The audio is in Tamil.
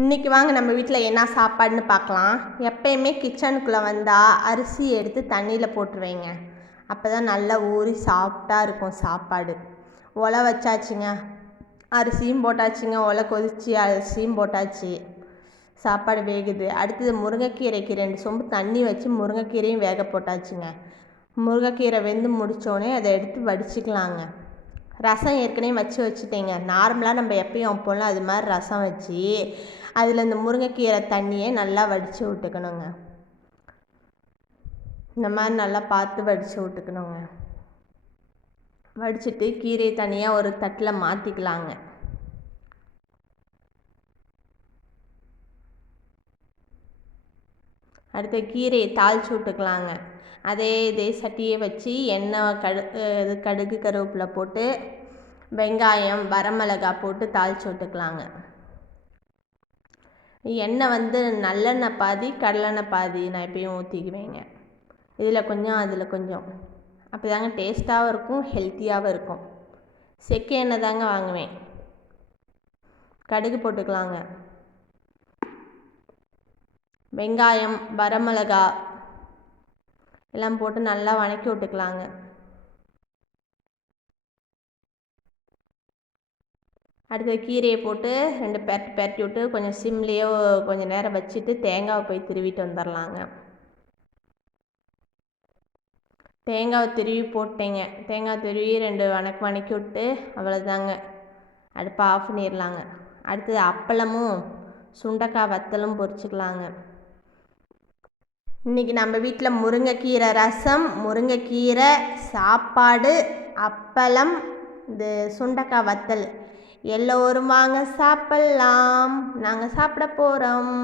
இன்றைக்கி வாங்க நம்ம வீட்டில் என்ன சாப்பாடுன்னு பார்க்கலாம். எப்பயுமே கிச்சனுக்குள்ளே வந்தால் அரிசி எடுத்து தண்ணியில் போட்டுருவேங்க. அப்போ தான் நல்லா ஊறி சாஃப்டாக இருக்கும் சாப்பாடு. ஒலை வச்சாச்சுங்க, அரிசியும் போட்டாச்சுங்க, ஒலை கொதிச்சு அரிசியும் போட்டாச்சு, சாப்பாடு வேகுது. அடுத்தது முருங்கைக்கீரைக்கு 2 சொம்பு தண்ணி வச்சு முருங்கைக்கீரையும் வேக போட்டாச்சுங்க. முருங்கைக்கீரை வெந்து முடித்தோடனே அதை எடுத்து வடிச்சிக்கலாங்க. ரசம் ஏற்கனவே வச்சுட்டேங்க. நார்மலாக நம்ம எப்பயும் வைப்போம்ல அது மாதிரி ரசம் வச்சு அதில் இந்த முருங்கைக்கீரை தண்ணியை நல்லா வடித்து விட்டுக்கணுங்க. இந்த மாதிரி நல்லா பார்த்து வடித்து விட்டுக்கணுங்க. வடிச்சிட்டு கீரை தனியாக ஒரு தட்டில் மாற்றிக்கலாங்க. அடுத்த கீரையை தாளித்து விட்டுக்கலாங்க. இதே சட்டியை வச்சு எண்ணெய் கடுகு கருவேப்பிலை போட்டு வெங்காயம் வரமிளகா போட்டு தாளித்து விட்டுக்கலாங்க. எண்ணெய் நல்லெண்ணெய் பாதி கடலெண்ணெய் பாதி நான் எப்பயும் ஊற்றிக்குவேங்க. இதில் கொஞ்சம் அதில் கொஞ்சம், அப்போ தாங்க டேஸ்ட்டாகவும் இருக்கும், ஹெல்த்தியாகவும் இருக்கும். செக்கு எண்ணெய் தாங்க வாங்குவேன். கடுகு போட்டுக்கலாங்க. வெங்காயம் வரமிளகா எல்லாம் போட்டு நல்லா வதக்கி விட்டுக்கலாங்க. அடுத்த கீரையை போட்டு 2 பெரட்டி விட்டு கொஞ்சம் சிம்லேயே கொஞ்சம் நேரம் வச்சுட்டு தேங்காவை போய் திருவிட்டு வந்துடலாங்க. தேங்காவை திருவி போட்டேங்க. தேங்காய் திருவி 2 வதக்கி விட்டு அவ்வளோதாங்க, அடுப்பை ஆஃப் பண்ணிடலாங்க. அடுத்தது அப்பளமும் சுண்டைக்காய் வத்தலும் பொரிச்சுக்கலாங்க. இன்றைக்கி நம்ம வீட்டில் முருங்கைக்கீரை ரசம், முருங்கைக்கீரை சாப்பாடு, அப்பளம், இது சுண்டைக்காய் வத்தல். எல்லோரும் வாங்க சாப்பிட்லாம், நாங்கள் சாப்பிட போகிறோம்.